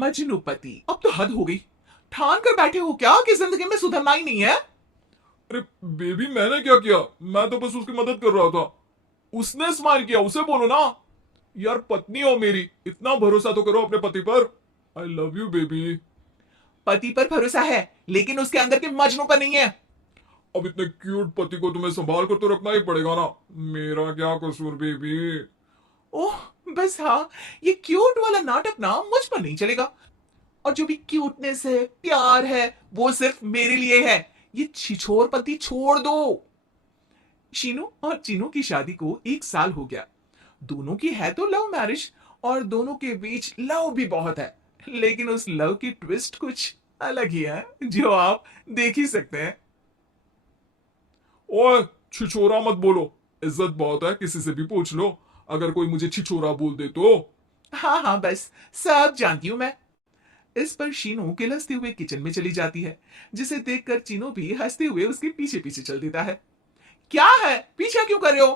मजनूपति, अब तो हद हो गई। ठान कर बैठे हो क्या कि जिंदगी में सुधरना ही नहीं है? अरे बेबी, मैंने क्या किया? मैं तो बस उसकी मदद कर रहा था। उसने स्माइल किया, उसे बोलो ना। यार पत्नी हो मेरी, इतना भरोसा तो करो अपने पति पर। I love you baby. पति पर भरोसा है, लेकिन उसके अंदर के मजनू पर नहीं है। अब इतने क्यूट पति को तुम्हें संभाल कर तो रखना ही पड़ेगा ना। मेरा क्या कसूर बेबी। ओह, बस हाँ, ये क्यूट वाला नाटक ना मुझ पर नहीं चलेगा। और जो भी क्यूटनेस है, प्यार है, वो सिर्फ मेरे लिए है। ये छिछोर पति छोड़ दो। शीनू और चीनू की शादी को 1 साल हो गया। दोनों की है तो लव मैरिज, और दोनों के बीच लव भी बहुत है। लेकिन उस लव की ट्विस्ट कुछ अलग ही है, जो आप देख ही सकते हैं। ओए, छिछोरा मत बोलो। इज्जत बहुत है, किसी से भी पूछ लो। अगर कोई मुझे छिछोरा बोल दे तो। हाँ हाँ, बस सब जानती हूं मैं। इस पर शीनू किलसते हुए किचन में चली जाती है, जिसे देखकर चीनू भी हंसते हुए उसके पीछे पीछे चल देता है। क्या है, पीछा क्यों कर रहे हो?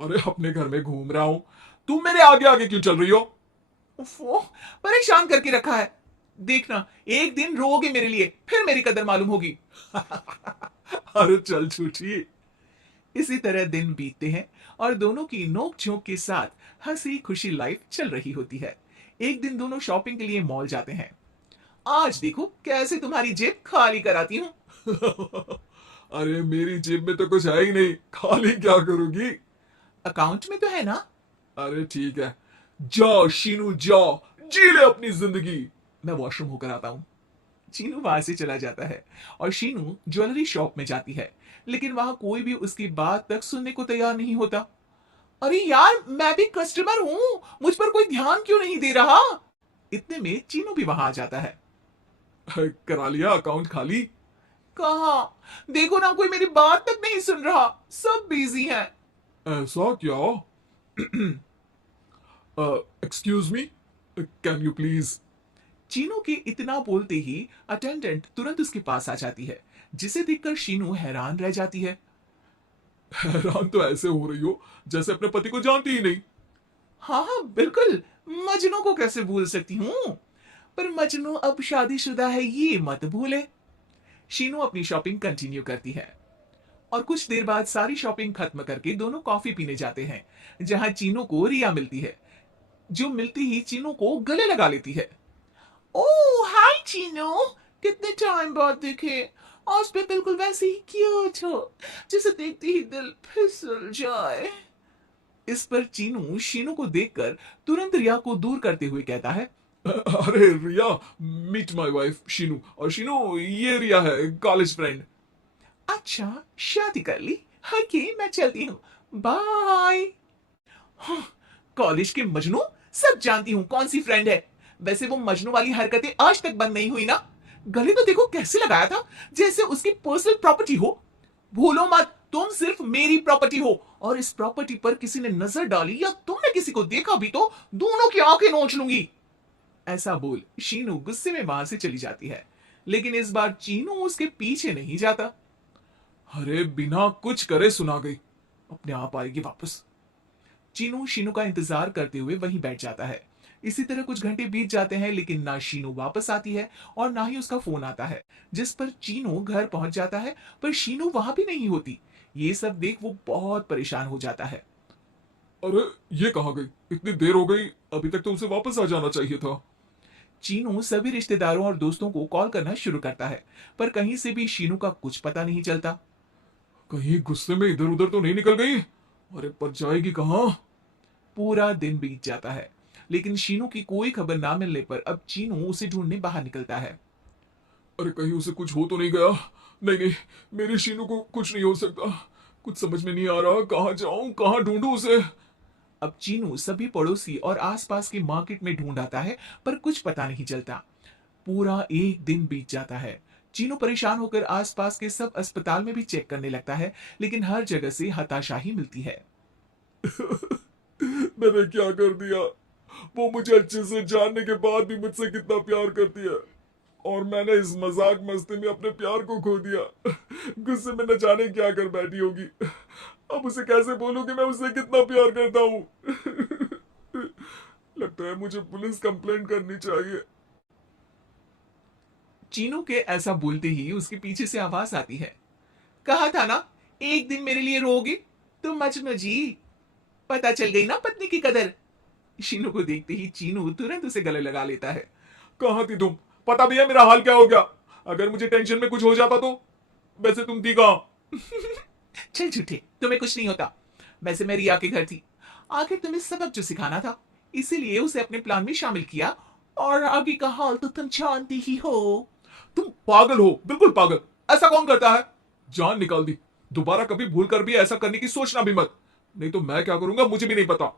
अरे अपने घर में घूम रहा हूं। तुम मेरे आगे आगे क्यों चल रही हो? उफ़ो, परेशान करके रखा है। देखना, एक दिन रोओगे मेरे लिए, फिर मेरी कदर मालूम होगी। अरे चल छूटी। इसी तरह दिन बीतते हैं, और दोनों की नोक झोंक के साथ हंसी खुशी लाइफ चल रही होती है। एक दिन दोनों शॉपिंग के लिए मॉल जाते हैं। आज देखो कैसे तुम्हारी जेब खाली कराती हूँ। अरे मेरी जेब में तो कुछ है ही नहीं, खाली क्या करूंगी? अकाउंट में तो है ना? अरे ठीक है। जाओ शीनू जाओ, जी ले अपनी जिंदगी। मैं वॉशरूम होकर आता हूँ। चीनू वहां से चला जाता है, और शीनू ज्वेलरी शॉप में जाती है। लेकिन वहां कोई भी उसकी बात तक सुनने को तैयार नहीं होता। अरे यार, मैं भी कस्टमर हूं, मुझ पर कोई ध्यान क्यों नहीं दे रहा? इतने में चीनू भी वहां आ जाता है। करा लिया अकाउंट खाली? कहा, देखो ना, कोई मेरी बात तक नहीं सुन रहा, सब बिजी हैं। ऐसा क्या? Excuse me, can you please? Chinu के इतना बोलते ही अटेंडेंट तुरंत उसके पास आ जाती है, जिसे देखकर शीनू हैरान रह जाती है। हैरान तो ऐसे हो रही हो जैसे अपने पति को जानती ही नहीं। हाँ हाँ बिल्कुल, मजनू को कैसे भूल सकती हूँ? पर मजनू अब शादीशुदा है, ये मत भूले। शीनू अपनी शॉपिंग कंटिन्यू करती है, और कुछ देर बाद सारी शॉपिंग खत्म करके दोनों कॉफी पीने जाते हैं, जहां चीनू को रिया मिलती है, जो मिलती ही चीनू को गले लगा लेती है। ओह हाय चीनू, कितने टाइम बाद देखे। आज भी बिल्कुल वैसे ही क्यूट हो, जिसे देखते ही दिल फिसल जाए। इस पर चीनू शीनू को देखकर तुरंत रिया को दूर करते हुए कहता है। अरे रिया, मीट माय वाइफ शीनू। और शीनू, ये रिया है, कॉलेज फ्रेंड। अच्छा, शादी कर ली? ओके, मैं चलती हूँ, बाय। कॉलेज के मजनू, सब जानती हूँ कौन सी फ्रेंड है। वैसे वो मजनू वाली हरकतें आज तक बंद नहीं हुई ना। गले तो देखो कैसे लगाया था, जैसे उसकी पर्सनल प्रॉपर्टी हो। भूलो मत, तुम सिर्फ मेरी प्रॉपर्टी हो, और इस प्रॉपर्टी पर किसी ने नजर डाली या तुमने किसी को देखा भी तो दोनों की आंखें नोच लूंगी। ऐसा बोल शीनू गुस्से में वहां से चली जाती है। लेकिन इस बार चीनू उसके पीछे नहीं जाता। अरे बिना कुछ करे सुना गई, अपने आप आएगी वापस। चीनू शीनू का इंतजार करते हुए वहीं बैठ जाता है। इसी तरह कुछ घंटे बीत जाते हैं, लेकिन ना शीनू वापस आती है, और ना ही उसका फोन आता है। जिस पर चीनू घर पहुंच जाता है, पर शीनू वहां भी नहीं होती। ये सब देख वो बहुत परेशान हो जाता है। अरे ये कहाँ गई? इतनी देर हो गई, अभी तक तो उसे वापस आ जाना चाहिए था। चीनू सभी रिश्तेदारों और दोस्तों को कॉल करना शुरू करता है, पर कहीं से भी शीनू का कुछ पता नहीं चलता। कहीं गुस्से में इधर उधर तो नहीं निकल गई? अरे पर जाएगी कहाँ? पूरा दिन बीत जाता है, लेकिन शीनू की कोई खबर ना मिलने पर अब चीनू उसे ढूंढने बाहर निकलता है। अरे कहीं उसे कुछ हो तो नहीं गया? नहीं नहीं, मेरी शीनू को कुछ नहीं हो सकता। कुछ समझ में नहीं आ रहा, कहाँ जाऊं, कहाँ ढूंढूं उसे। अब चीनू सभी पड़ोसी और आसपास के मार्केट में ढूंढ आता है, पर कुछ पता नहीं चलता। पूरा एक दिन बीत जाता है। चीनू परेशान होकर आसपास के सब अस्पताल में भी चेक करने लगता है, लेकिन हर जगह से हताशा ही मिलती है। मैंने क्या कर दिया? वो मुझे अच्छे से जानने के बाद भी मुझसे कितना प्यार करती है, और मैंने इस मजाक मस्ती में अपने प्यार को खो दिया। गुस्से में न जाने क्या कर बैठी होगी। अब उसे कैसे बोलूं कि मैं उससे कितना प्यार करता हूँ? लगता है मुझे पुलिस कंप्लेंट करनी चाहिए। चीनू के ऐसा बोलते ही उसके पीछे से आवाज आती है, कहा था ना एक दिन मेरे लिए रोगी तुम मजनू जी, पता चल गई ना पत्नी की कदर। शीनू को देखते ही चीनू तुरंत उसे गले लगा लेता है। कहाँ थी तुम? पता भी है मेरा हाल क्या हो गया? अगर मुझे टेंशन में कुछ हो जाता तो? वैसे तुम थी कहाँ? चल झूठे, तुम्हें कुछ नहीं होता। वैसे मैं रिया के घर थी, आखिर तुम्हें सबक जो सिखाना था, इसीलिए उसे अपने प्लान में शामिल किया, और आगे का हाल तो तुम जानते ही हो। तुम पागल हो, बिल्कुल पागल। ऐसा कौन करता है? जान निकाल दी। दोबारा कभी भूल कर भी ऐसा करने की सोचना भी मत, नहीं तो मैं क्या करूंगा मुझे भी नहीं पता।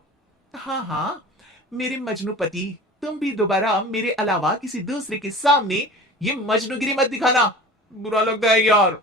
हाँ हाँ, मेरे मजनूपति, तुम भी दोबारा मेरे अलावा किसी दूसरे के सामने ये मजनूगिरी मत दिखाना, बुरा लगता है यार।